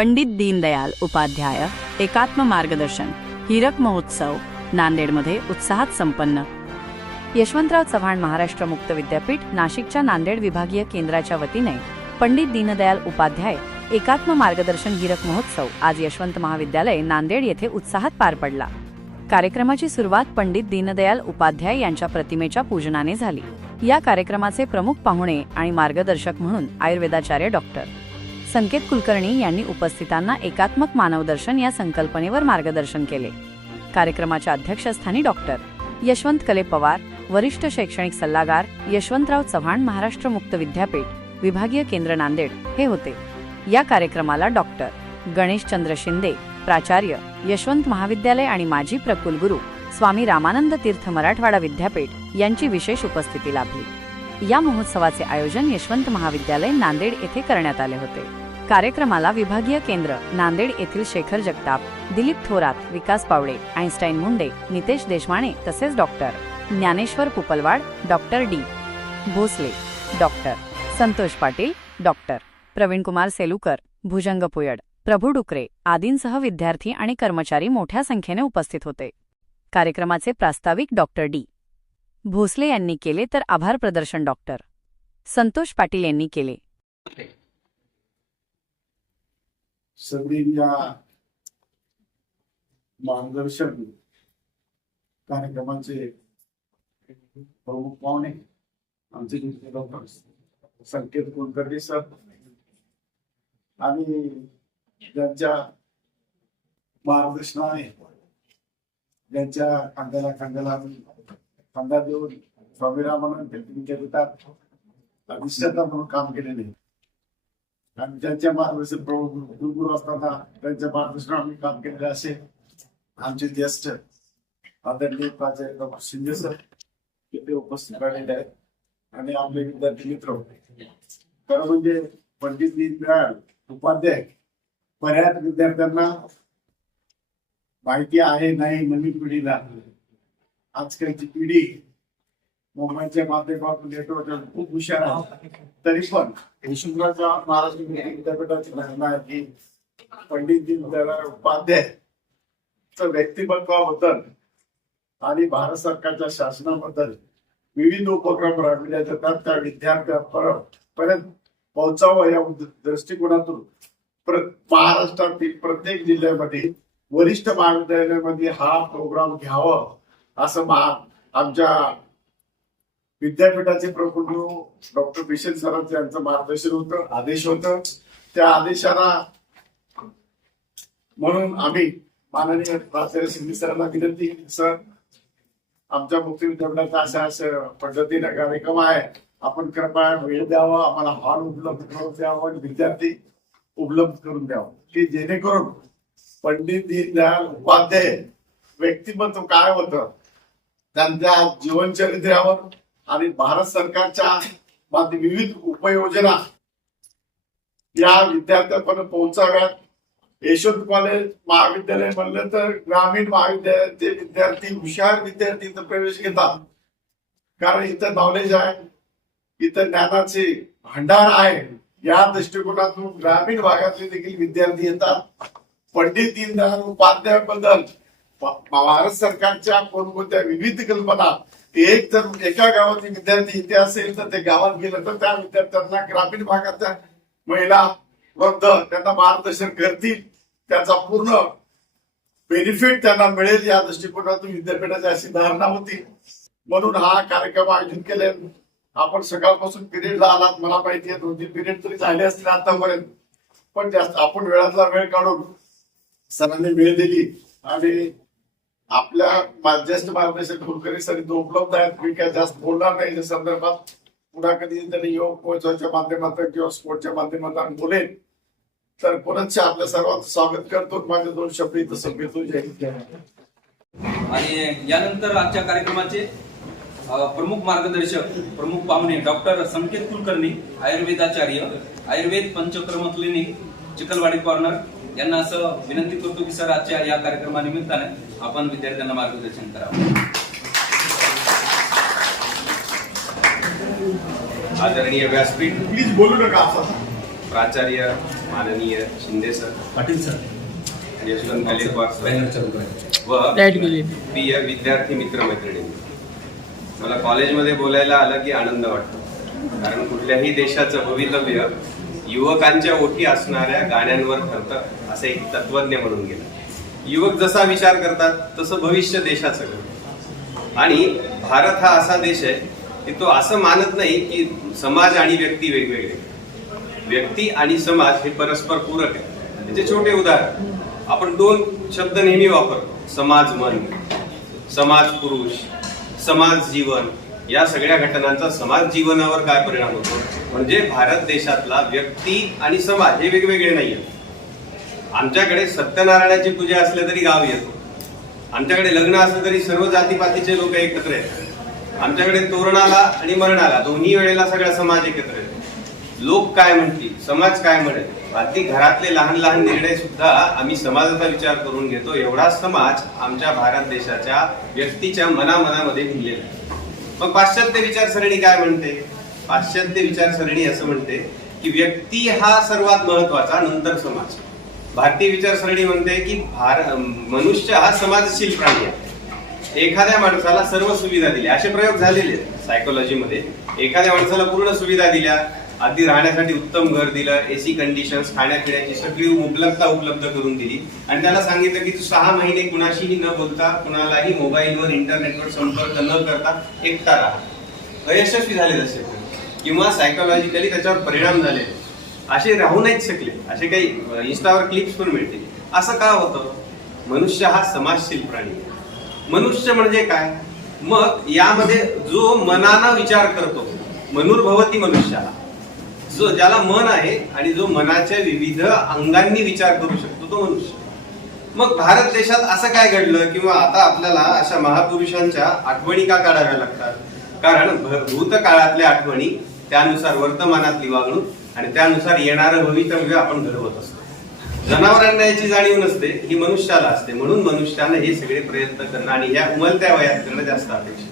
पंडित दीनदयाल उपाध्याय एकात्म मार्गदर्शन हिरक महोत्सव नांदेडमध्ये उत्साहात संपन्न. यशवंतराव चव्हाण महाराष्ट्र मुक्त विद्यापीठ नाशिकच्या नांदेड विभागीय केंद्राच्या वतीने पंडित दीनदयाल उपाध्याय एकात्म मार्गदर्शन हिरक महोत्सव आज यशवंत महाविद्यालय नांदेड येथे उत्साहात पार पडला. कार्यक्रमाची सुरुवात पंडित दीनदयाल उपाध्याय यांच्या प्रतिमेच्या पूजनाने झाली. या कार्यक्रमाचे प्रमुख पाहुणे आणि मार्गदर्शक म्हणून आयुर्वेदाचार्य डॉक्टर. संकेत कुलकर्णी यांनी उपस्थितांना एकात्मक मानवदर्शन या संकल्पनेवर मार्गदर्शन केले. कार्यक्रमाच्या अध्यक्षस्थानी डॉक्टर यशवंत कले पवार वरिष्ठ शैक्षणिक सल्लागार यशवंतराव चव्हाण महाराष्ट्र मुक्त विद्यापीठ विभागीय केंद्र नांदेड हे होते. या कार्यक्रमाला डॉक्टर गणेशचंद्र शिंदे प्राचार्य यशवंत महाविद्यालय आणि माजी प्रकुलगुरू स्वामी रामानंद तीर्थ मराठवाडा विद्यापीठ यांची विशेष उपस्थिती लाभली. या महोत्सवाचे आयोजन यशवंत महाविद्यालय नांदेड येथे करण्यात आले होते. कार्यक्रमाला विभागीय केंद्र नांदेड येथील शेखर जगताप दिलीप थोरात विकास पावडे आईन्स्टाईन मुंडे नितेश देशवाणे तसेच doctor Dnyaneshwar Pupalwad doctor D. Bhosale doctor Santosh Patil doctor Praveenkumar Selukar Bhujang Puyad Prabhu Dukre आदींसह विद्यार्थी आणि कर्मचारी मोठ्या संख्येने उपस्थित होते. कार्यक्रमाचे प्रास्ताविक डॉक्टर डी. भोसले यांनी केले तर आभार प्रदर्शन डॉक्टर संतोष पाटील यांनी केले. संधीच्या मार्गदर्शन कार्यक्रमाचे प्रमुख पाहुणे आमचे डॉक्टर. संकेत कुलकर्णी सर. आणि ज्यांच्या मार्गदर्शनाने ज्यांच्या खांद्याला खांद्याला खांदा देऊन स्वामी भेटून विद्यापीठात अधिष्ठाता म्हणून काम केलेले नाही आणि ज्यांच्या मार्गदर्शन प्रमुख असताना त्यांच्या मार्गदर्शन आम्ही काम केलेले असे आमचे ज्येष्ठ आदरणीय प्राचार्य डॉक्टर शिंदे सर तिथे उपस्थित राहिलेले आहेत. आणि आपले विद्यार्थी मित्र. खरं म्हणजे पंडित दीनदयाळ उपाध्याय बऱ्याच विद्यार्थ्यांना माहिती आहे नाही नवीन पिढीला. आजकालची पिढी मोबाईलच्या माध्यमातून नेटवर्क खूप हुशार आहे तरी पण यशवंतरावच्या महाराष्ट्र विद्यापीठाची घटना ही पंडित दीनदयाळ उपाध्याय व्यक्तिमत्वाबद्दल आणि भारत सरकारच्या शासनाबद्दल विविध उपक्रम राबविले जातात त्या विद्यार्थ्यांपर्यंत पोहोचावं या दृष्टिकोनातून प्र- महाराष्ट्रातील प्रत्येक जिल्ह्यामध्ये वरिष्ठ महाविद्यालयामध्ये हा प्रोग्राम घ्यावा असं आमच्या विद्यापीठाचे प्रमुख डॉक्टर बिशन सरांचं यांचं मार्गदर्शन होतं आदेश होत. त्या आदेशाला म्हणून आम्ही माननीय प्राचार्य सिंधी सरांना विनंती केली सर आमच्या मुक्त विद्यापीठाचा अशा अशा पद्धतीने कार्यक्रम आहे. आपण कृपया वेळ द्यावा आम्हाला हॉल उपलब्ध करून द्यावा आणि विद्यार्थी उपलब्ध करून द्यावं. की जेणेकरून पंडित दीनदयाल उपाध्याय व्यक्तिमत्व काय होतं? त्यांच्या जीवनचरित्र्यावर आणि भारत सरकारच्या विविध उपयोजना या विद्यार्थ्यांपर्यंत पोहोचाव्यात. यशवंत कॉलेज महाविद्यालय म्हणलं तर ग्रामीण महाविद्यालयाचे विद्यार्थी हुशार विद्यार्थी इथं प्रवेश घेतात. कारण इथं नॉलेज आहे इथं ज्ञानाचे भांडार आहे. या दृष्टिकोनातून ग्रामीण भागातले देखील विद्यार्थी येतात. पंडित दीनदयाळ उपाध्यायबद्दल भारत सरकारच्या कोणकोणत्या विविध कल्पना एक जर एका गावातील विद्यार्थी इथे असेल तर ते गावात गेलं तर त्या विद्यार्थ्यांना ग्रामीण भागातल्या महिला वृद्ध त्यांना मार्गदर्शन करतील. त्याचा पूर्ण बेनिफिट त्यांना मिळेल या दृष्टिकोनातून विद्यापीठाची अशी धारणा होती. म्हणून हा कार्यक्रम आयोजित केले. आपण सकाळपासून पिरियडला आलात मला माहिती आहे दोन तीन पिरियड तरी झाले असतील आतापर्यंत. पण जास्त आपण वेळातला वेळ काढून सरांनी वेळ दिली आणि आपल्या ज्येष्ठ मार्गदर्शक कुलकर्णी सर इथं उपलब्ध आहेत मी काय जास्त बोलणार नाही. या संदर्भात पुन्हा कधी त्यांनी योग कोचच्या माध्यमातून किंवा स्पोर्टच्या माध्यमातून बोलेन. तर पुनश्च आपल्या सर्वांचं स्वागत करतो. माझे दोन शब्द इथं संपेतो. जय आणि यानंतर आजच्या कार्यक्रमाचे प्रमुख मार्गदर्शक प्रमुख पाहुणे डॉक्टर संकेत कुलकर्णी आयुर्वेदाचार्य आयुर्वेद पंचकर्म क्लिनिक चिकलवाडी कॉर्नर यांना असं विनंती करतो की सर आजच्या या कार्यक्रमानिमित्ताने आपण विद्यार्थ्यांना मार्गदर्शन करावं. आदरणीय व्यासपीठ प्लीज बोलू नका असं. प्राचार्य माननीय Shinde sir Patil sir. Yashwant Kalekar sir व प्रिय विद्यार्थी मित्र मैत्रिणी. मला कॉलेजमध्ये बोलायला आलं की आनंद वाटतो कारण कुठल्याही देशाचं भवितव्य युवकांच्या ओठी असणाऱ्या गाण्यांवर ठरतं असं एक तत्वज्ञ म्हणून गेलं. युवक जसा विचार करतात तसं भविष्य देशाचं घडतं. आणि भारत हा असा देश आहे की तो असं मानत नाही की समाज आणि व्यक्ती वेगवेगळे. व्यक्ती आणि समाज हे परस्पर पूरक आहे त्याचे म्हणजे छोटे उदाहरण. आपण दोन शब्द नेहमी वापरतो. समाज मन समाज पुरुष समाज जीवन. या सगळ्या घटनांचा समाज जीवनावर काय परिणाम होतो? म्हणजे भारत देशातला व्यक्ती आणि समाज हे वेगवेगळे नाही आमच्याकडे सत्यनारायणाची पूजा असल्या तरी गाव येतो. आमच्याकडे लग्न असलं तरी सर्व जातीपातीचे लोक एकत्र येतात. आमच्याकडे तोरणाला आणि मरणाला दोन्ही वेळेला सगळा समाज एकत्र येतो. लोक काय म्हणतील? समाज काय म्हणेल? अगदी घरातले लहान लहान निर्णय सुद्धा आम्ही समाजाचा विचार करून घेतो. एवढा समाज आमच्या भारत देशाच्या व्यक्तीच्या मनामनामध्ये भिनलेला आहे. मग पाश्चात्य विचारसरणी काय म्हणते? पाश्चात्य विचारसरणी असं म्हणते की व्यक्ती हा सर्वात महत्त्वाचा नंतर समाज. भारतीय विचारसरणी म्हणते की भार मनुष्य हा समाजशील प्राणी आहे. एखाद्या माणसाला सर्व सुविधा दिल्या. असे प्रयोग झालेले आहेत सायकोलॉजीमध्ये एखाद्या माणसाला पूर्ण सुविधा दिल्या. अगदी राहण्यासाठी उत्तम घर दिलं एसी कंडिशन्स खाण्यापिण्याची सगळी उपलब्धता उपलब्ध करून दिली. आणि त्याला सांगितलं की तू सहा महिने कुणाशीही न बोलता कुणालाही मोबाईलवर इंटरनेटवर संपर्क न करता एकटा राहा. अयशस्वी झाले तसे. किंवा सायकोलॉजिकली त्याच्यावर परिणाम झाले. असे राहू नाहीच शकले. असे काही इन्स्टावर क्लिप्स पण मिळतील. असं का होतं? मनुष्य हा समाजशील प्राणी मनुष्य म्हणजे काय? मग यामध्ये जो मनानं विचार करतो मनुर्भवती मनुष्याला जो ज्याला मन आहे आणि जो मनाच्या विविध अंगांनी विचार करू शकतो तो मनुष्य. मग भारत देशात असं काय घडलं किंवा आता आपल्याला अशा महापुरुषांच्या आठवणी का काढाव्या लागतात? कारण भूतकाळातल्या आठवणी त्यानुसार वर्तमानातली वागणूक आणि त्यानुसार येणारं भवितव्य आपण घडवत असतो. जनावरांना याची जाणीव नसते ही मनुष्याला असते. म्हणून मनुष्यानं हे सगळे प्रयत्न करणं आणि ह्या उमलत्या वयात करणं जास्त अपेक्षित.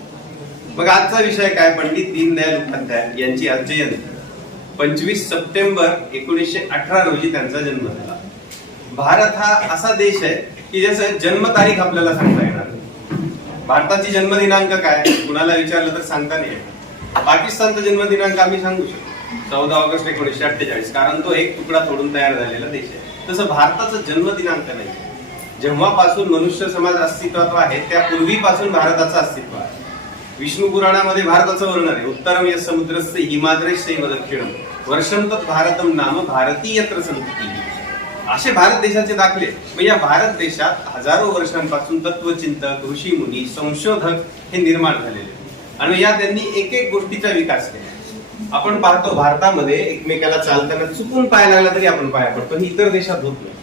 मग आजचा विषय काय? पंडित दीनदयाल उपाध्याय यांची आज जयंती पंचवीस सप्टेंबर एकोणीसशे अठरा रोजी त्यांचा जन्म झाला. भारत हा असा देश आहे की ज्याचं जन्मतारीख आपल्याला सांगता येणार भारताची जन्मदिनांक काय? कुणाला विचारलं तर सांगता नाही पाकिस्तानचा जन्मदिनांक आम्ही सांगू शकतो. चौदा ऑगस्ट एकोणीसशे अठ्ठेचाळीस. कारण तो एक तुकडा तोडून तयार झालेला देश आहे. तसं भारताचा जन्मदिनांक नाही. जेव्हापासून मनुष्य समाज अस्तित्वात आहे त्या पूर्वीपासून भारताचं अस्तित्व आहे. विष्णू पुराणामध्ये भारताचं वर्णन आहे. उत्तरम या समुद्रस्य हिमाद्रेश दक्षिणम वर्षम तत् भारतम नाम भारतीयत्र संस्कृती असे भारत देशाचे दाखले. मग या भारत देशात हजारो वर्षांपासून तत्वचिंतक ऋषीमुनी संशोधक हे निर्माण झालेले. आणि या त्यांनी एक एक गोष्टीचा विकास केला. आपण पाहतो भारतामध्ये एकमेकाला चालताना चुकून पाय लागला तरी आपण पाय पडतो. पण इतर देशात होत नाही.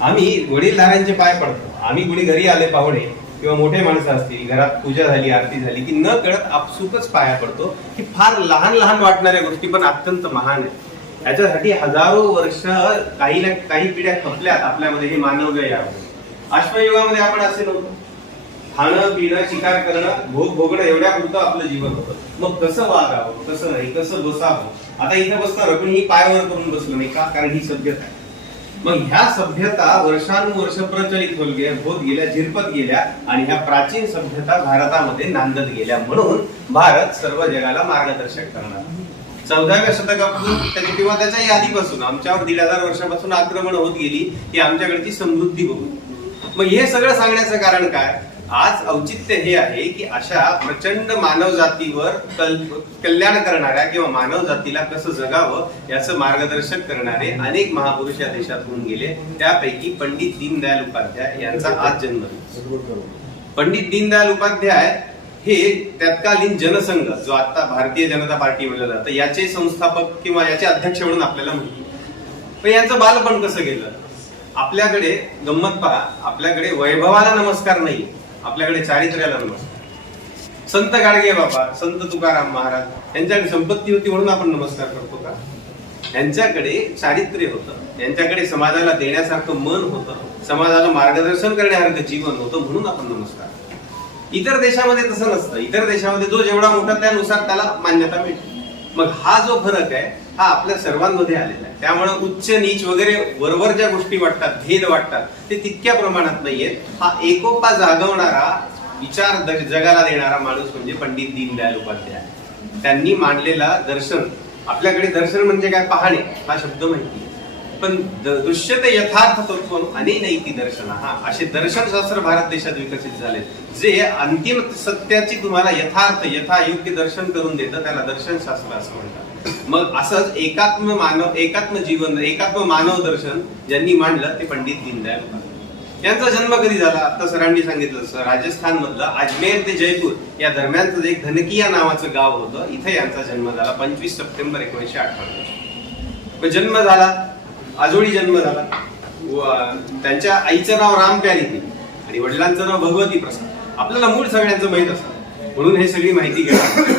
आम्ही वडीलधाऱ्यांचे पाय पडतो. आम्ही कुणी घरी आले पाहुणे किंवा मोठे माणसं असतील घरात पूजा झाली आरती झाली की न कळत आपसुकच पाया पडतो की फार लहान लहान वाटणाऱ्या गोष्टी पण अत्यंत महान आहे त्याच्यासाठी हजारो वर्ष काही ना काही पिढ्या खपल्यात आपल्यामध्ये हे मानव्य यावं अश्वयुगामध्ये आपण असे नव्हतो. खाणं पिणं शिकार करणं भोग भोगणं एवढ्या पुरतं आपलं जीवन होतं. मग कसं वागावं कसं नाही कसं बसावं? आता इथं बसणार पण ही पायावर करून बसलो नाही का? कारण ही सभ्यता आहे. मग ह्या सभ्यता वर्षानुवर्ष प्रचलित होत होत गेल्या झिरपत गेल्या आणि ह्या प्राचीन सभ्यता भारतामध्ये नांदत गेल्या म्हणून भारत सर्व जगाला मार्गदर्शक करणार. चौदाव्या शतकापासून त्याची किंवा त्याच्याही आधीपासून आमच्यावर दीड हजार वर्षापासून आक्रमण होत गेली की आमच्याकडची समृद्धी होती मग हे सगळं सांगण्याचं कारण काय? आज औचित्य हे आहे की अशा प्रचंड मानव जातीवर कल- कल्याण करणाऱ्या किंवा मानव जातीला कसं जगावं याचं मार्गदर्शन करणारे अनेक महापुरुष या देशात होऊन गेले. त्यापैकी पंडित दीनदयाल उपाध्याय यांचा आज जन्म पंडित दीनदयाल उपाध्याय हे तत्कालीन जनसंघ जो आता भारतीय जनता पार्टी म्हणलं जातं याचे संस्थापक किंवा याचे अध्यक्ष म्हणून आपल्याला म्हणतो पण यांचं बालपण कसं गेलं? आपल्याकडे गंमत पहा आपल्याकडे वैभवाला नमस्कार नाही आपल्याकडे चारित्र्याला नमस्कार. संत गाडगे बाबा संत तुकाराम महाराज यांच्याकडे संपत्ती होती म्हणून आपण नमस्कार करतो का? यांच्याकडे चारित्र्य होतं. यांच्याकडे समाजाला देण्यासारखं मन होतं. समाजाला मार्गदर्शन करण्यासारखं जीवन होतं म्हणून आपण नमस्कार. इतर देशामध्ये तसं नसतं. इतर देशामध्ये जो जेवढा मोठा त्यानुसार त्याला मान्यता मिळते. मग हा जो फरक आहे हा आपल्या सर्वांमध्ये आलेला आहे. त्यामुळे उच्च नीच वगैरे वरवर ज्या गोष्टी वाटतात भेद वाटतात ते तितक्या प्रमाणात नाहीयेत. हा एकोपा जागवणारा विचार जगाला देणारा माणूस म्हणजे पंडित दीनदयाल उपाध्याय. त्यांनी मांडलेला दर्शन. आपल्याकडे दर्शन म्हणजे काय? पाहणे. हा शब्द माहिती पण द- दृश्य ते यथार्थ तत्व अनेनैती दर्शन. हा असे दर्शनशास्त्र भारत देशात विकसित झाले जे अंतिम सत्याची तुम्हाला यथार्थ यथायोग्य दर्शन करून देतं त्याला दर्शनशास्त्र असं म्हणतात. मग असंच एकात्म मानव एकात्म जीवन एकात्म मानव दर्शन ज्यांनी मांडलं ते पंडित दीनदयाल यांचा जन्म कधी झाला? आता सरांनी सांगितलं सर राजस्थान मधलं अजमेर ते जयपूर या दरम्यानचं एक धनकिया नावाचं गाव होतं इथे यांचा जन्म झाला पंचवीस सप्टेंबर एकोणीसशे अठ्ठावन्न. जन्म झाला आजोळी जन्म झाला. व- त्यांच्या आईचं नाव राम प्यारी आणि वडिलांचं नाव भगवती प्रसाद. आपल्याला मूळ सगळ्यांचं माहीत असतं. म्हणून हे सगळी माहिती घेणार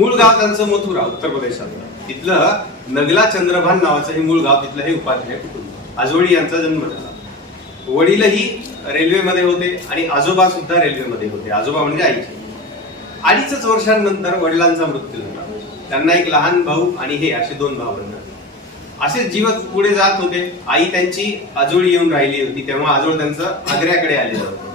मूळ गाव त्यांचं मथुरा उत्तर प्रदेशात. तिथलं नगला चंद्रभान नावाचं हे मूळ गाव तिथलं हे उपाध्याय कुटुंब. आजोळी यांचा जन्म झाला. वडीलही रेल्वेमध्ये होते आणि आजोबा सुद्धा रेल्वेमध्ये होते. आजोबा म्हणजे आईचे अडीच वर्षांनंतर वडिलांचा मृत्यू झाला. त्यांना एक लहान भाऊ आणि हे असे दोन भावंड असे जीवन पुढे जात होते. आई त्यांची आजोळी येऊन राहिली होती. तेव्हा आजोळ त्यांचं आग्र्याकडे आलेलं होतं.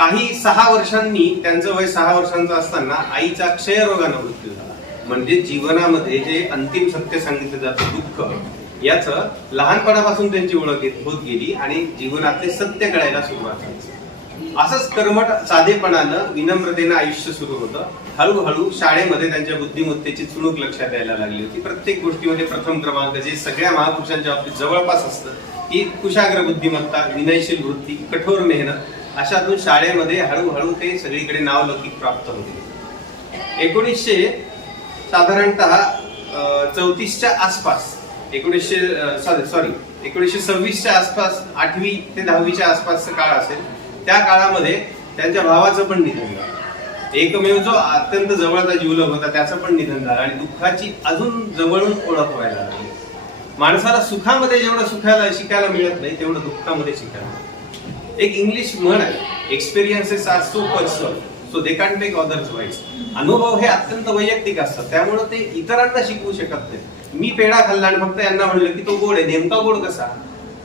काही सहा वर्षांनी त्यांचं वय सहा वर्षांचं असताना आईचा क्षयरोगानं मृत्यू झाला. म्हणजे जीवनामध्ये जे अंतिम सत्य सांगितलं जातं दुःख याच लहानपणापासून त्यांची ओळख होत गेली आणि जीवनातले सत्य कळायला सुरुवात झाली. असंच कर्मठ साधेपणानं विनम्रतेनं आयुष्य सुरू होतं. हळूहळू शाळेमध्ये त्यांच्या बुद्धिमत्तेची चुणूक लक्षात यायला लागली होती. प्रत्येक गोष्टीमध्ये प्रथम क्रमांक जे सगळ्या महापुरुषांच्या बाबतीत जवळपास असतं ती कुशाग्र बुद्धिमत्ता विनयशील वृत्ती कठोर मेहनत अशातून शाळेमध्ये हळूहळू ते सगळीकडे नावलौकिक प्राप्त होते. एकोणीसशे साधारणतः चौतीसच्या आसपास एकोणीसशे सॉरी एकोणीसशे सव्वीसच्या आसपास आठवी ते दहावीच्या आसपासचा काळ असेल त्या काळामध्ये त्यांच्या भावाचं पण निधन झालं. एकमेव जो अत्यंत जवळचा जीवलग होता त्याचं पण निधन झालं आणि दुःखाची अजून जवळून ओळख व्हायला लागली. माणसाला सुखामध्ये जेवढं सुखायला शिकायला मिळत नाही तेवढं दुःखामध्ये शिकायला एक इंग्लिश म्हण आहे. Experiences are so personal so they can make others wise अनुभव हे अत्यंत वैयक्तिक असतात. त्यामुळे ते इतरांना शिकवू शकत नाही मी पेढा खाल्ला आणि फक्त यांना म्हणलं की तो गोड आहे. नेमका गोड कसा?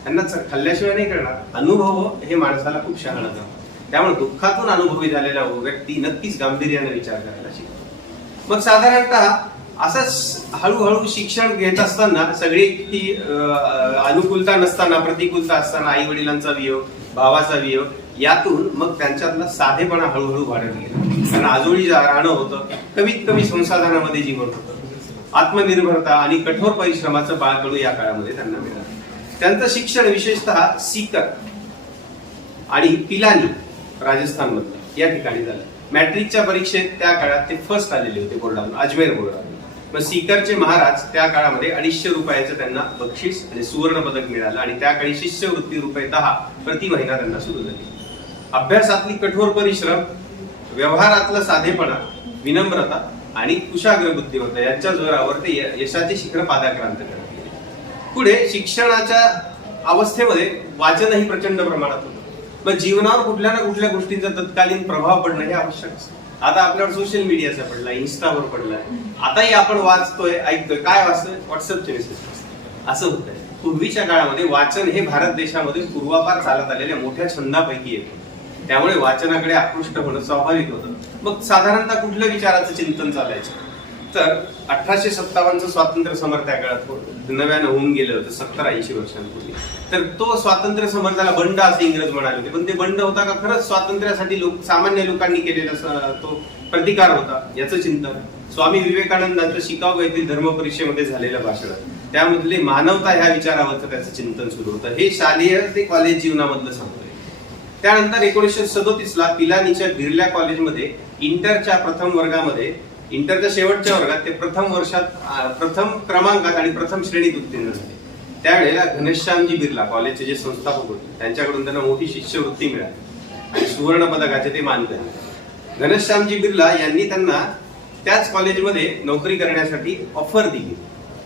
त्यांना खाल्ल्याशिवाय नाही करणार अनुभव हे माणसाला खूप शहाणा त्यामुळे दुःखातून अनुभवी झालेला हो व्यक्ती नक्कीच गांभीर्याने विचार करायला शिकतो. मग साधारणतः असंच हळूहळू शिक्षण घेत असताना सगळी ती अनुकूलता नसताना प्रतिकूलता असताना आई वडिलांचा वियोग भावाचा वियोग यातून मग त्यांच्यातला साधेपणा हळूहळू वाढत गेला. कारण आजोळी राहणं होतं कमीत कमी संसाधनामध्ये जीवन होतं. आत्मनिर्भरता आणि कठोर परिश्रमाचं बाळकडू या काळामध्ये त्यांना मिळालं. त्यांचं शिक्षण विशेषतः सीकर आणि पिलानी राजस्थान मधलं या ठिकाणी झालं. मॅट्रिकच्या परीक्षेत त्या काळात ते फर्स्ट आलेले होते बोर्डातून अजमेर बोर्डातून. मग सीकरचे महाराज त्या काळामध्ये अडीचशे रुपयाचं त्यांना बक्षीस आणि सुवर्ण पदक मिळालं आणि त्या काळी शिष्यवृत्ती रुपये दहा प्रति महिना त्यांना सुरू झाली. अभ्यासातली कठोर परिश्रम व्यवहारातलं साधेपणा विनम्रता आणि कुशाग्र बुद्धिमत्ता यांच्या जोरावर ते यशाचे शिखर पादाक्रांत करत गेले. पुढे शिक्षणाच्या अवस्थेमध्ये वाचनही प्रचंड प्रमाणात होतं. मग जीवनावर कुठल्या ना कुठल्या गोष्टींचा तत्कालीन प्रभाव पडणं हे आवश्यक असतं. आता आपल्यावर सोशल मीडियाचा पडला इन्स्टावर पडलाय आताही आपण वाचतोय ऐकतोय. काय वाचतोय? व्हॉट्सअपचे मेसेज असं होतंय. पूर्वीच्या काळामध्ये वाचन हे भारत देशामध्ये पूर्वापार चालत आलेल्या मोठ्या छंदापैकी एक त्यामुळे वाचनाकडे आकृष्ट होणं स्वाभाविक होतं. मग साधारणतः कुठल्या विचाराचं चिंतन चालायचं? तर अठराशे सत्तावन्नचं स्वातंत्र्य समर त्या काळात हो- नव्यानं होऊन गेलं होतं सत्तर ऐंशी वर्षांपूर्वी. तर तो स्वातंत्र्य समर त्याला बंड असे इंग्रज म्हणाले होते. पण ते बंड होता का खरंच स्वातंत्र्यासाठी लोक सामान्य लोकांनी केलेला तो प्रतिकार होता याचं चिंतन. स्वामी विवेकानंदांचं शिकागो येथील धर्म परिषदेमध्ये झालेलं भाषण. त्यामधले मानवता ह्या विचारावरचं त्याचं चिंतन सुरू होतं. हे शालेय ते कॉलेज जीवनामधलं सांगतोय त्यानंतर एकोणीसशे सदोतीस ला पिलानीच्या बिर्ला कॉलेजमध्ये इंटरच्या प्रथम वर्गामध्ये इंटरच्या शेवटच्या वर्गात ते प्रथम वर्षात प्रथम क्रमांकात आणि प्रथम श्रेणीत उत्तीर्ण झाले. त्यावेळेला घनश्यामजी बिर्ला कॉलेजचे जे संस्थापक होते त्यांच्याकडून त्यांना मोठी शिष्यवृत्ती मिळाली आणि सुवर्ण पदकाचे ते मानधन घनश्यामजी बिर्ला यांनी त्यांना त्याच कॉलेजमध्ये नोकरी करण्यासाठी ऑफर दिली.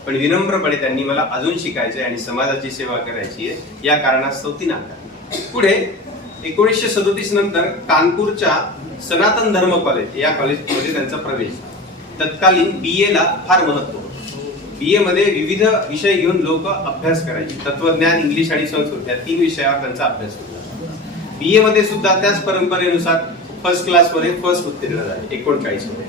पण विनम्रपणे त्यांनी मला अजून शिकायचंय आणि समाजाची सेवा करायची आहे या कारणास्तव ती नाकारली. पुढे एकोणीसशे सदोतीस नंतर कानपूरच्या सनातन धर्म कॉलेज या कॉलेजमध्ये त्यांचा प्रवेश तत्कालीन बी ला फार महत्त्व बी मध्ये विविध विषय घेऊन लोक अभ्यास करायचे. तत्वज्ञान इंग्लिश आणि संस्कृत या तीन विषयावर त्यांचा अभ्यास होता. बी मध्ये सुद्धा त्याच परंपरेनुसार फर्स्ट क्लासमध्ये फर्स्ट उत्तीर्ण झाले एकोणचाळीसमध्ये.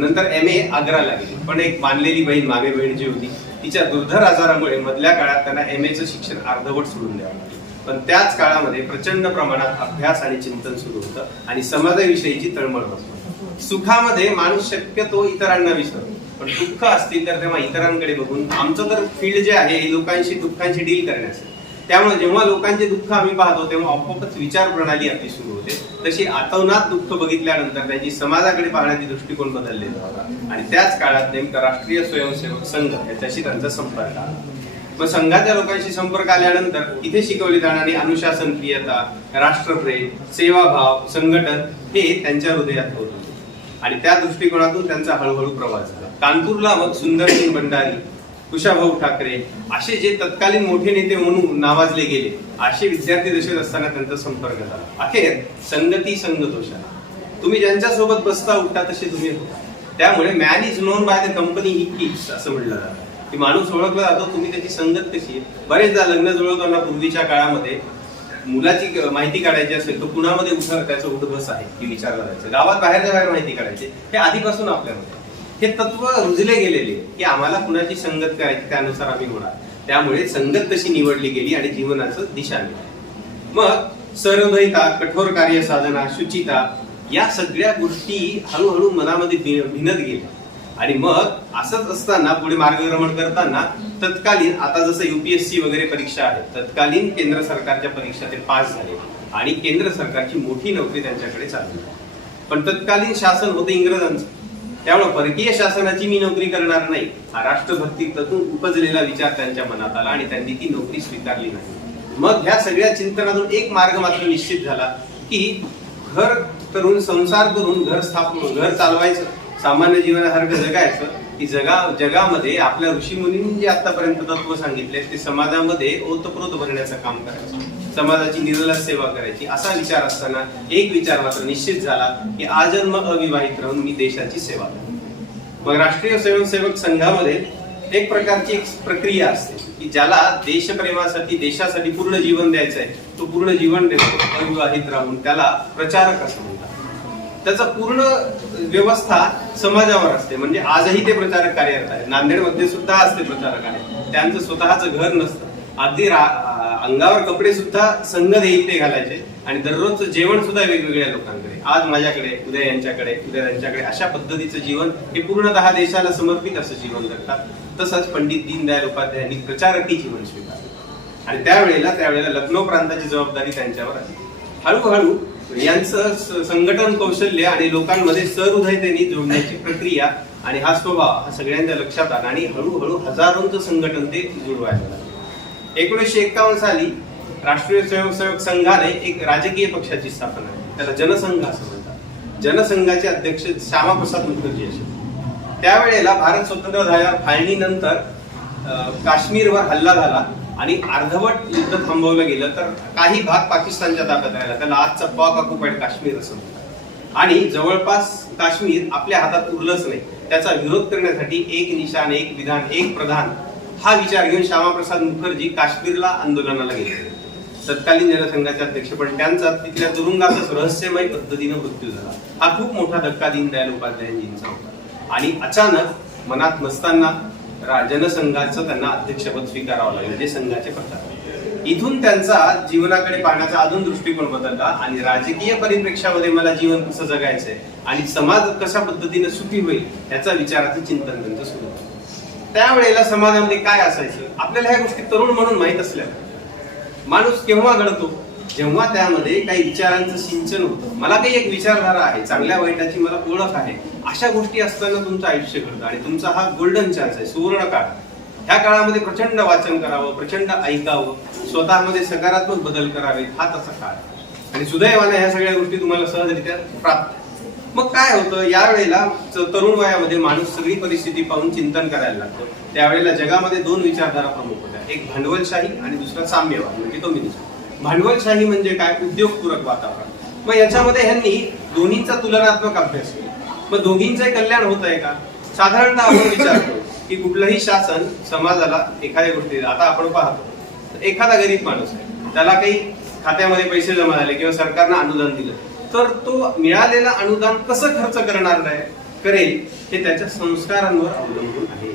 नंतर एम ए आग्राला गेली. पण एक मानलेली बहीण मागे बहीण जी होती तिच्या दुर्धर आजारामुळे मधल्या काळात त्यांना एम एचं शिक्षण अर्धवट सोडून द्यावं लागलं. पण त्याच काळामध्ये प्रचंड प्रमाणात अभ्यास आणि चिंतन सुरू होतं आणि समाजाविषयीची तळमळ होती सुखामध्ये माणूस शक्यतो इतरांना विसरतो. पण दुःख असतील तर तेव्हा इतरांकडे बघून आमचं तर फील्ड जे आहे हे लोकांशी दुःखांशी डील करण्याचं. त्यामुळे जेव्हा लोकांचे दुःख आम्ही पाहतो तेव्हा आपोआपच विचार प्रणाली आपली सुरू होते. तशी आतवनात दुःख बघितल्यानंतर त्यांची समाजाकडे पाहण्याची दृष्टिकोन बदललेला होता आणि त्याच काळात नेमका राष्ट्रीय स्वयंसेवक संघ याच्याशी त्यांचा संपर्क आला. मग संघाच्या लोकांशी संपर्क आल्यानंतर इथे शिकवली जाणारी अनुशासन क्रियता राष्ट्रप्रेम सेवाभाव संघटन हे त्यांच्या हृदयात होत होते. आणि त्या दृष्टिकोनातून त्यांचा हळूहळू प्रवास झाला. कानपूरला मग सुंदरसिंग भंडारी कुशाभाऊ ठाकरे असे जे तत्कालीन मोठे नेते म्हणून नावाजले गेले असे विद्यार्थी दशेत असताना त्यांचा संपर्क झाला. अखेर संगती संगतोषा तुम्ही ज्यांच्या सोबत बसता उठता तसे तुम्ही होता. त्यामुळे man is known by the company he keeps असं म्हटलं जातं. की माणूस ओळखला जातो तुम्ही त्याची संगत कशी बरेचदा लग्न जुळवताना पूर्वीच्या काळामध्ये मुलाची माहिती काढायची असेल तर कुणामध्ये उठा त्याचं उठबस आहे की विचारलं जायचं गावात बाहेरच्या बाहेर माहिती काढायची. हे आधीपासून आपल्यामध्ये हे तत्व रुजले गेलेले की आम्हाला कुणाची संगत करायची त्यानुसार आम्ही होणार. त्यामुळे संगत तशी निवडली गेली आणि जीवनाचं दिशा मिळाली. मग सर्वधयता कठोर कार्य साधना शुचिता या सगळ्या गोष्टी हळूहळू मनामध्ये भिनत गेल्या. आणि मग असंच असताना पुढे मार्गक्रमण करताना तत्कालीन आता जसं युपीएससी वगैरे परीक्षा आहे तत्कालीन केंद्र सरकारच्या परीक्षा ते पास झाले आणि केंद्र सरकारची मोठी नोकरी त्यांच्याकडे चालली पण तत्कालीन शासन होतं इंग्रजांचं. त्यामुळे परकीय शासनाची मी नोकरी करणार नाही. हा राष्ट्रभक्ती ततून उपजलेला विचार त्यांच्या मनात आला आणि त्यांनी ती नोकरी स्वीकारली नाही. मग ह्या सगळ्या चिंतनातून एक मार्ग मात्र निश्चित झाला की घर करून संसार करून घर स्थापन घर चालवायचं. सामान्य जीवनासारखं जगायचं की जगा जगामध्ये आपल्या ऋषीमुनींनी जे आतापर्यंत तत्व सांगितले ते समाजामध्ये ओतप्रोत भरण्याचं काम करायचं. समाजाची निरलस सेवा करायची. असा विचार असताना एक विचार मात्र निश्चित झाला की आजन्म अविवाहित राहून मी देशाची सेवा मग राष्ट्रीय स्वयंसेवक संघामध्ये एक प्रकारची एक प्रक्रिया असते की ज्याला देशप्रेमासाठी देशासाठी पूर्ण जीवन द्यायचं आहे तो पूर्ण जीवन देतो अविवाहित राहून त्याला प्रचारक असं म्हणतात. त्याचा पूर्ण व्यवस्था समाजावर असते. म्हणजे आजही ते प्रचारक कार्यरत आहेत. नांदेडमध्ये सुद्धा असते प्रचारक आहेत. त्यांचं स्वतःचं घर नसतं. अगदी अंगावर कपडे सुद्धा संघ देईल ते घालायचे. आणि दररोजचं जेवण सुद्धा वेगवेगळ्या लोकांकडे. आज माझ्याकडे उद्या यांच्याकडे उद्या त्यांच्याकडे अशा पद्धतीचं जीवन हे पूर्णतः देशाला समर्पित असं जीवन जगतात. तसंच पंडित दीनदयाल उपाध्यायांनी प्रचारकी जीवन स्वीकारलं. आणि त्यावेळेला त्यावेळेला लखनौ प्रांताची जबाबदारी त्यांच्यावर आली. हळूहळू यांचं संघटन कौशल्य आणि लोकांमध्ये सहृदयतेने जोडण्याची प्रक्रिया आणि हा स्वभाव हा सगळ्यांच्या लक्षात आला आणि हळूहळू हजारोंचं संघटन ते जुळवायला लागलं. एकोणीसशे एक्कावन्न साली राष्ट्रीय स्वयंसेवक संघाने एक राजकीय पक्षाची स्थापना केली त्याला जनसंघ असं म्हणतात. जनसंघाचे अध्यक्ष श्यामाप्रसाद मुखर्जी असे. त्यावेळेला भारत स्वतंत्र झाल्यावर फाळणीनंतर काश्मीरवर हल्ला झाला. आणि अर्धवट युद्ध थांबवलं गेलं तर काही भाग पाकिस्तानच्या ताब्यात राहिला. त्याला आजचा पॉक ऑक्युपाईड काश्मीर असं म्हणतात. आणि जवळपास काश्मीर आपल्या हातात उरलंच नाही. त्याचा विरोध करण्यासाठी एक निशाण एक विधान एक प्रधान हा विचार घेऊन श्यामाप्रसाद मुखर्जी काश्मीरला आंदोलनाला गेले. तत्कालीन जनसंघाचे अध्यक्ष पण त्यांचा तिथल्या तुरुंगातच रहस्यमय पद्धतीने मृत्यू झाला. हा खूप मोठा धक्का दीनदयाल उपाध्यायजींचा होता. आणि अचानक मनात नसताना जनसंघाचं त्यांना अध्यक्षपद स्वीकारावं लागलं जे संघाचे प्रकार. इथून त्यांचा जीवनाकडे पाहण्याचा अजून दृष्टिकोन बदलला आणि राजकीय परिप्रेक्षामध्ये मला जीवन कसं जगायचंय आणि समाज कशा पद्धतीने सुखी होईल याचा विचाराचं चिंतन त्यांचं सुरू झालं त्यावेळेला समाजामध्ये काय असायचं? आपल्याला ह्या गोष्टी तरुण म्हणून माहीत असल्या. माणूस केव्हा घडतो? जेव्हा त्यामध्ये काही विचारांचं सिंचन होतं मला काही एक विचारधारा आहे चांगल्या वाईटाची मला ओळख आहे अशा गोष्टी असताना तुमचं आयुष्य घडतं आणि तुमचा हा गोल्डन चान्स आहे सुवर्ण काळ. ह्या काळामध्ये प्रचंड वाचन करावं प्रचंड ऐकावं स्वतःमध्ये सकारात्मक बदल करावेत हा तसा काळ आणि सुदैवाने ह्या सगळ्या गोष्टी तुम्हाला सहजरित्या प्राप्त मग काय होतं यावेळेला तरुण वयामध्ये माणूस सगळी परिस्थिती पाहून चिंतन करायला लागतो. त्यावेळेला जगामध्ये दोन विचारधारा प्रमुख होत्या एक भांडवलशाही आणि दुसरा साम्यवाद म्हणजे कम्युनिझम. भांडवलशाही म्हणजे काय? उद्योगपूरक वातावरण. मग याच्यामध्ये ह्यांनी दोन्हीचा तुलनात्मक अभ्यास केला. मग दोघींचं कल्याण होत आहे का? साधारणतः आपण विचारतो की कुठलंही शासन समाजाला एखाद्या गोष्टी आता आपण पाहतो एखादा गरीब माणूस आहे. त्याला काही खात्यामध्ये पैसे जमा झाले किंवा सरकारनं अनुदान दिलं तर तो मिळालेलं अनुदान कसं खर्च करणार नाही? करेल हे त्याच्या संस्कारांवर अवलंबून आहे.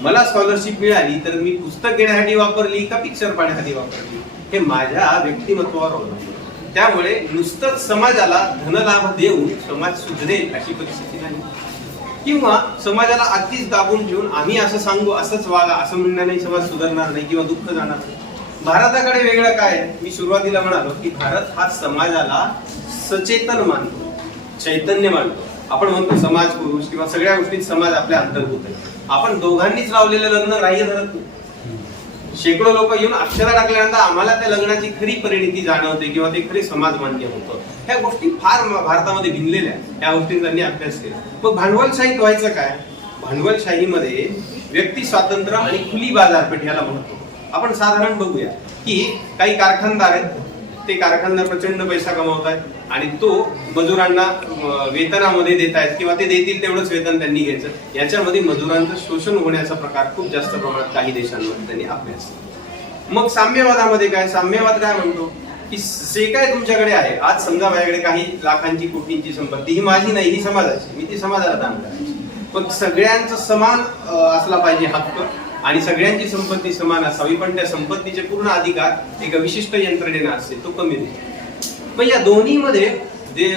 मला स्कॉलरशिप मिळाली तर मी पुस्तक घेण्यासाठी वापरली का पिक्चर पाहण्यासाठी वापरली? हे माझ्या व्यक्तिमत्वावर अवलंबून त्यामुळे नुसतंच समाजाला धनलाभ देऊन समाज सुधरेल अशी परिस्थिती नाही. किंवा समाजाला अगदीच दाबून ठेवून आम्ही असं सांगू असंच वागा असं म्हणण्याने समाज सुधारणार नाही किंवा दुःख जाणार नाही. भारताकडे वेगळं काय मी सुरुवातीला म्हणालो की भारत हा समाजाला सचेतन मानतो चैतन्य मानतो. आपण म्हणतो समाज पुरुष किंवा सगळ्या गोष्टीत समाज आपल्या अंतर्भूत आहे. आपण दोघांनीच लावलेलं लग्न ग्राह्य धरत. नाही शेकडो लोक येऊन अक्षरा टाकल्यानंतर आम्हाला त्या लग्नाची खरी परिणिती जाणवते किंवा ते खरे समाज मान्य होतं. ह्या गोष्टी फार भारतामध्ये भिनलेल्या या गोष्टी त्यांनी अभ्यास केला. मग भांडवलशाहीत व्हायचं काय? भांडवलशाहीमध्ये व्यक्ती स्वातंत्र्य आणि खुली बाजारपेठ याला म्हणतो आपण साधारण बघूया की काही कारखानदार आहेत ते कारखाना प्रचंड पैसा कमवत आहेत आणि तो मजुरांना वेतनामध्ये देत आहेत किंवा ते देतील तेवढंच वेतन त्यांनी घ्यायचं. याच्यामध्ये मजुरांचं शोषण होण्याचा प्रकार खूप जास्त प्रमाणात काही देशांमध्ये त्यांनी अभ्यास मग साम्यवादामध्ये काय? साम्यवाद काय म्हणतो? की जे काय तुमच्याकडे आहे आज समजा माझ्याकडे काही लाखांची कोटींची संपत्ती ही माझी नाही ही समाजाची. मी ती समाजाला दान करायची. पण सगळ्यांचं समान असला पाहिजे हक्क आणि सगळ्यांची संपत्ती समान असावी पण त्या संपत्तीचे पूर्ण अधिकार एका विशिष्ट यंत्रणेनं असते तो कम्युनिटी पण या दोन्हीमध्ये जे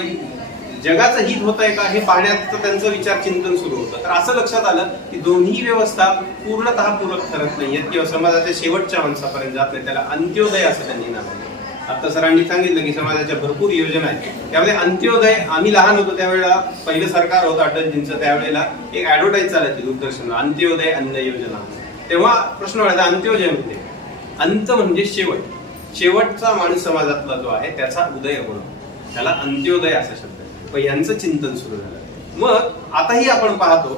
जगाचं हित होत आहे का हे पाहण्याचं त्यांचं विचार चिंतन सुरू होतं. तर असं लक्षात आलं की दोन्ही व्यवस्था पूर्णतः पूरक ठरत नाहीयेत किंवा समाजाच्या शेवटच्या माणसापर्यंत जात नाही त्याला अंत्योदय असं त्यांनी नाव आता सरांनी सांगितलं की समाजाच्या भरपूर योजना आहेत. त्यामध्ये अंत्योदय आम्ही लहान होतो त्यावेळेला पहिलं सरकार होतं अटलजींचं. त्यावेळेला एक ऍडव्हर्टाईज चालायची दूरदर्शनला अंत्योदय अन्न योजना. तेव्हा प्रश्न व्हायचा अंत्योदय म्हणजे अंत म्हणजे शेवट. शेवटचा माणूस समाजातला जो आहे त्याचा उदय होणं. त्याला अंत्योदय असा शब्द आहे. पण यांचं चिंतन सुरू झालं. मग आताही आपण पाहतो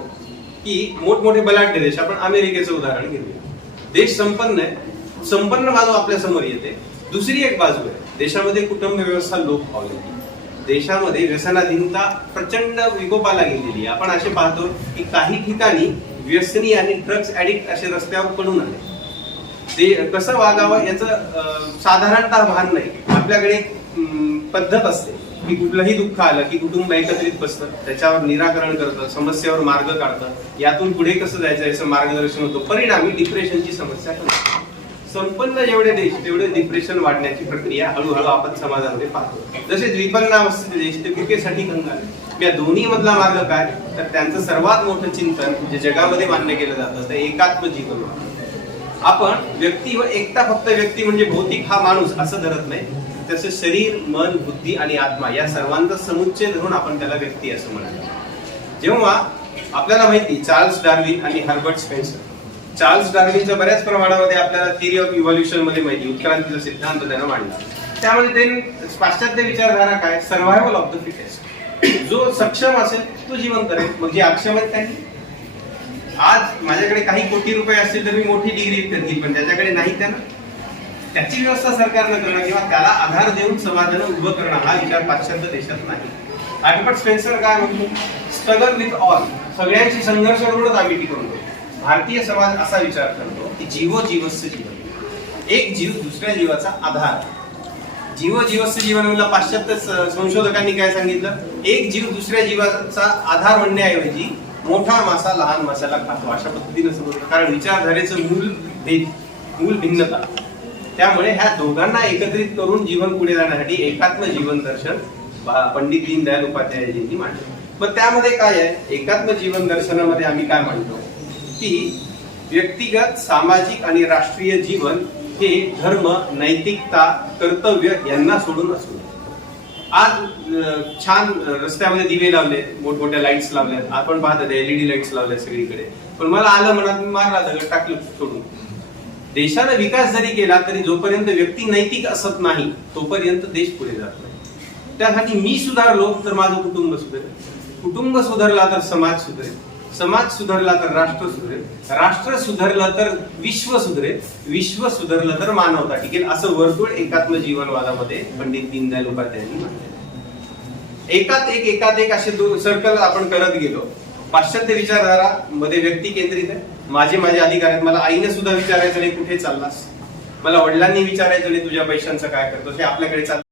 की मोठमोठे बलाढ्य देश आपण अमेरिकेचं उदाहरण घेऊया. देश संपन्न आहे. संपन्न बाजू आपल्यासमोर येते. दुसरी एक बाजू आहे. देशामध्ये कुटुंब व्यवस्था लोप पावलेली देशामध्ये व्यसनाधीनता प्रचंड विकोपाला गेलेली आहे. आपण असे पाहतो की काही ठिकाणी व्यसनी आणि ड्रग्स ॲडिक्ट असे रस्त्यावर पडून आले. ते कसं वागावं याचं साधारणतः भान नाही. आपल्याकडे एक, पद्धत असते. की कुठलंही दुःख आलं की कुटुंब एकत्रित बसतं त्याच्यावर निराकरण करतं समस्येवर मार्ग काढतं. यातून पुढे कसं जायचं याचं मार्गदर्शन होतं. परिणामी डिप्रेशनची समस्या कमी संपन्न जेवढे देश तेवढे डिप्रेशन वाढण्याची प्रक्रिया हळूहळू आपण समाजामध्ये पाहतो. जसे विपन्नावस्थित देश ते भुकेसाठी कंगाल या दोन्ही मधला मार्ग काय? तर त्यांचं सर्वात मोठं चिंतन जे जगामध्ये मान्य केलं जातं ते एकात्म जीवन आपण व्यक्ती व एकटा फक्त व्यक्ती म्हणजे भौतिक हा माणूस असं धरत नाही. तसं शरीर मन बुद्धी आणि आत्मा या सर्वांचा समुच्चय धरून आपण त्याला व्यक्ती असं म्हणतो जेव्हा आपल्याला माहिती चार्ल्स डार्विन आणि हर्बर्ट स्पेन्सर. चार्ल्स डार्विनच्या बऱ्याच प्रमाणामध्ये आपल्याला थिअरी ऑफ इव्हॉल्युशनमध्ये माहिती उत्क्रांतीचा सिद्धांत त्यानं मांडला. त्यामध्ये त्यांनी पाश्चात्य विचारधारा काय? सर्व्हायवल ऑफ द फिटेस्ट जो सक्षम असेल तो जिवंत राहील. मग जे अक्षम आहेत काही आज माझ्याकडे काही कोटी रुपये असतील तर मी मोठी डिग्री विकत घेईल पण त्याच्याकडे नाही त्यांना. त्याची व्यवस्था सरकारनं करणं किंवा त्याला आधार देऊन समाजानं उभं करणं हा विचार पाश्चात्य देशात नाही. आठपट स्पेन्सर काय म्हणतो? स्ट्रगल विथ ऑल सगळ्यांशी संघर्ष करूनच आम्ही टिकून भारतीय समाज असा विचार करतो की जीवो जीवस्य जीवन एक जीव दुसऱ्या जीवाचा आधार. जीव जीवस्य जीवन म्हणलं पाश्चात्य संशोधकांनी काय सांगितलं? एक जीव दुसऱ्या जीवाचा आधार म्हणण्याऐवजी मोठा मासा लहान माशाला खातो अशा पद्धतीने समजलं. कारण विचारधारेचं मूल भेद मूल भिन्नता. त्यामुळे ह्या दोघांना एकत्रित करून जीवन पुढे जाण्यासाठी एकात्म जीवन दर्शन पंडित दीनदयाल उपाध्यायजींनी मांडलं. मग त्यामध्ये काय आहे? एकात्म जीवन दर्शनामध्ये आम्ही काय मांडतो? की व्यक्तिगत सामाजिक आणि राष्ट्रीय जीवन हे धर्म नैतिकता कर्तव्य यांना सोडून असू आज छान रस्त्यामध्ये दिवे लावले मोठमोठ्या लाईट्स लावल्यात. आपण पाहतात एलईडी लाईट्स लावल्या सगळीकडे. पण मला आलं म्हणत मी मारला दगड टाकलं सोडून. देशाला विकास जरी केला तरी जोपर्यंत व्यक्ती नैतिक असत नाही तोपर्यंत देश पुढे जात नाही. त्यासाठी मी सुधारलो तर माझं कुटुंब सुधारेल. कुटुंब सुधारला तर समाज सुधारेल. समाज सुधारला तर राष्ट्र सुधरेल. राष्ट्र सुधारलं तर विश्व सुधरेल. विश्व सुधारलं तर मानवता टिकेल. असं वर्तुळ एकात्म जीवनवादामध्ये पंडित दीनदयाल उपाध्याय मांडलेलं एकात एक एकात एक असे दोन सर्कल आपण करत गेलो. पाश्चात्य विचारधारा मध्ये व्यक्ती केंद्रित आहे. माझे माझे अधिकार आहेत. मला आईने सुद्धा विचारायचं नाही कुठे चाललास? मला वडिलांनी विचारायचं नाही तुझ्या पैशांचं काय करतो हे आपल्याकडे चाललं.